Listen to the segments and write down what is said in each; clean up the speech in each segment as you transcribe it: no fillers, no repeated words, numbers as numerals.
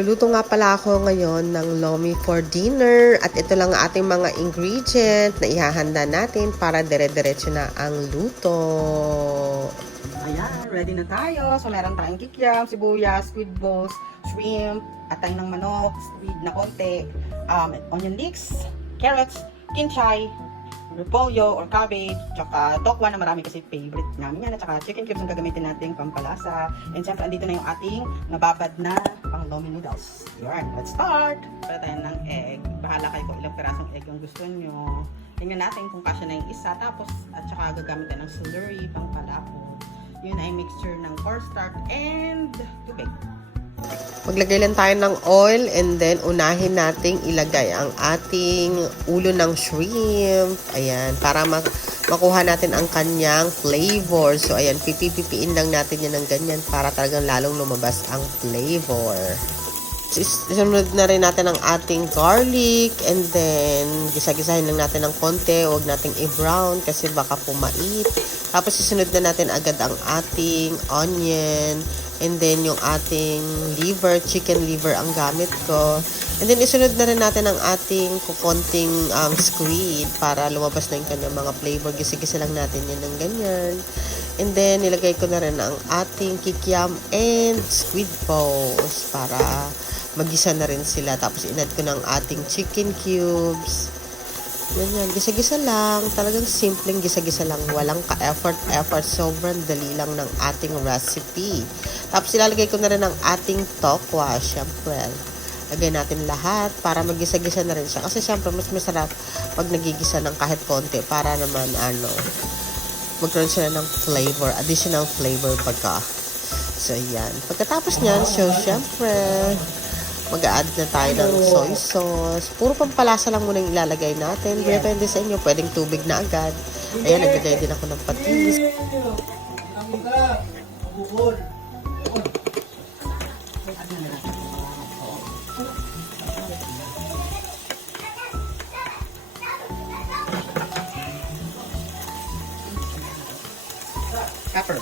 Magluluto nga pala ako ngayon ng lomi for dinner at ito lang ating mga ingredient na ihahanda natin para dire-diretso na ang luto. Ayan, ready na tayo. So, meron tayong kikiam, sibuyas, squid balls, shrimp, atay ng manok, squid na konti, onion leeks, carrots, kinchay, repolyo or cabbage, tsaka tokwa na marami kasi favorite namin yan, at tsaka chicken cubes ang gagamitin natin pampalasa. And syempre, andito na yung ating nababad na pang lomi noodles. Yan, let's start! Pala tayo ng egg. Bahala kayo kung ilang pirasong egg yung gusto nyo. Tingnan natin kung kasya na yung isa. Tapos, at tsaka gagamit tayo ng slurry, pampalapot. Yun ay mixture ng cornstarch and tubig. Maglagay lang tayo ng oil and then unahin nating ilagay ang ating ulo ng shrimp. Ayan, para makuha natin ang kanyang flavor. So, ayan, pipipipiin lang natin yan ng ganyan para talagang lalong lumabas ang flavor. Isunod na rin natin ang ating garlic and then gisa-gisahin lang natin ng konti. Huwag nating i-brown kasi baka pumait. Tapos isunod na natin agad ang ating onion and then yung ating liver, chicken liver ang gamit ko. And then isunod na rin natin ang ating kukonting squid para lumabas na yung kanyang mga flavor. Gisa-gisa lang natin yan ng ganyan. And then nilagay ko na rin ang ating kikiam and squid balls para magisa na rin sila. Tapos inad ko ng ating chicken cubes. Ganyan, gisa-gisa lang. Talagang simpleng gisa-gisa lang. Walang ka-effort. Sobrang dali lang ng ating recipe. Tapos ilalagay ko na rin ang ating tokwa. Siyempre, lagay natin lahat para magisa-gisa na rin siya. Kasi siyempre, mas masarap pag nagigisa ng kahit konti para naman, magkaroon sila ng flavor, additional flavor pagka. So, yan. Pagkatapos niyan, so, siyempre, mag-a-add na tayo ng soy sauce. Puro pampalasa lang muna yung ilalagay natin. Depende sa inyo. Pwedeng tubig na agad. Ayan, naglagay din ako ng patis. Pepper.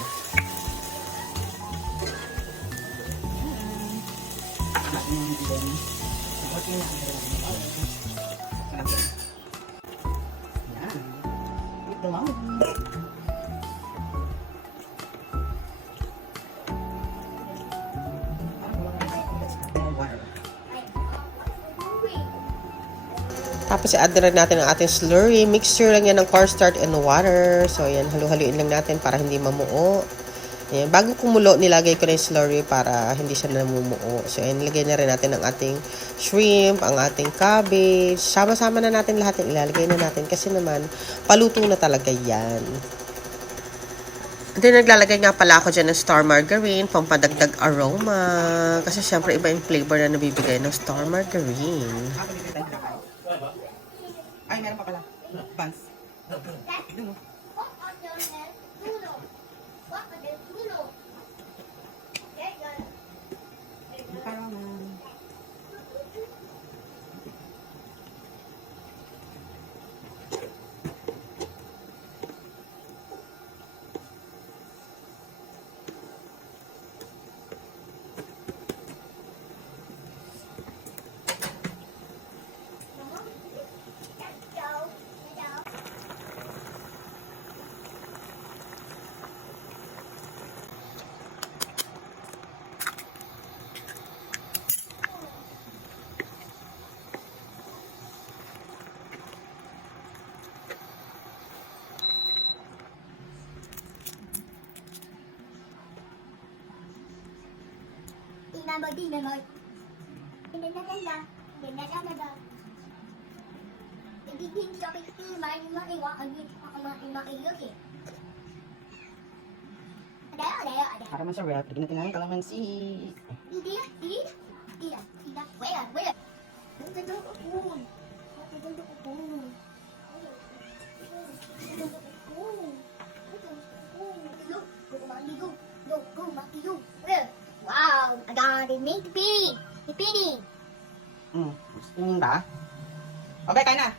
Ito lang. Tapos i-add na rin natin ang ating slurry. Mixture lang yan ng cornstarch and water. So, ayan, halu-haluin lang natin para hindi mamuo. Ayan, bago kumulo, nilagay ko na yung slurry para hindi siya namumuo. So, ayan, nilagay na rin natin ang ating shrimp, ang ating cabbage. Sama-sama na natin lahat yung ilalagay na natin kasi naman, paluto na talaga yan. Then, naglalagay nga pala ako dyan ng star margarine, pampadagdag aroma. Kasi syempre, iba yung flavor na nabibigay ng star margarine. Ay, meron pa pala. Buns. Doon, para masarap, lagyan natin ng kalamansi. Wow, I got it. Make the pity. The pity. Gusto nyo ba? Okay, kain na.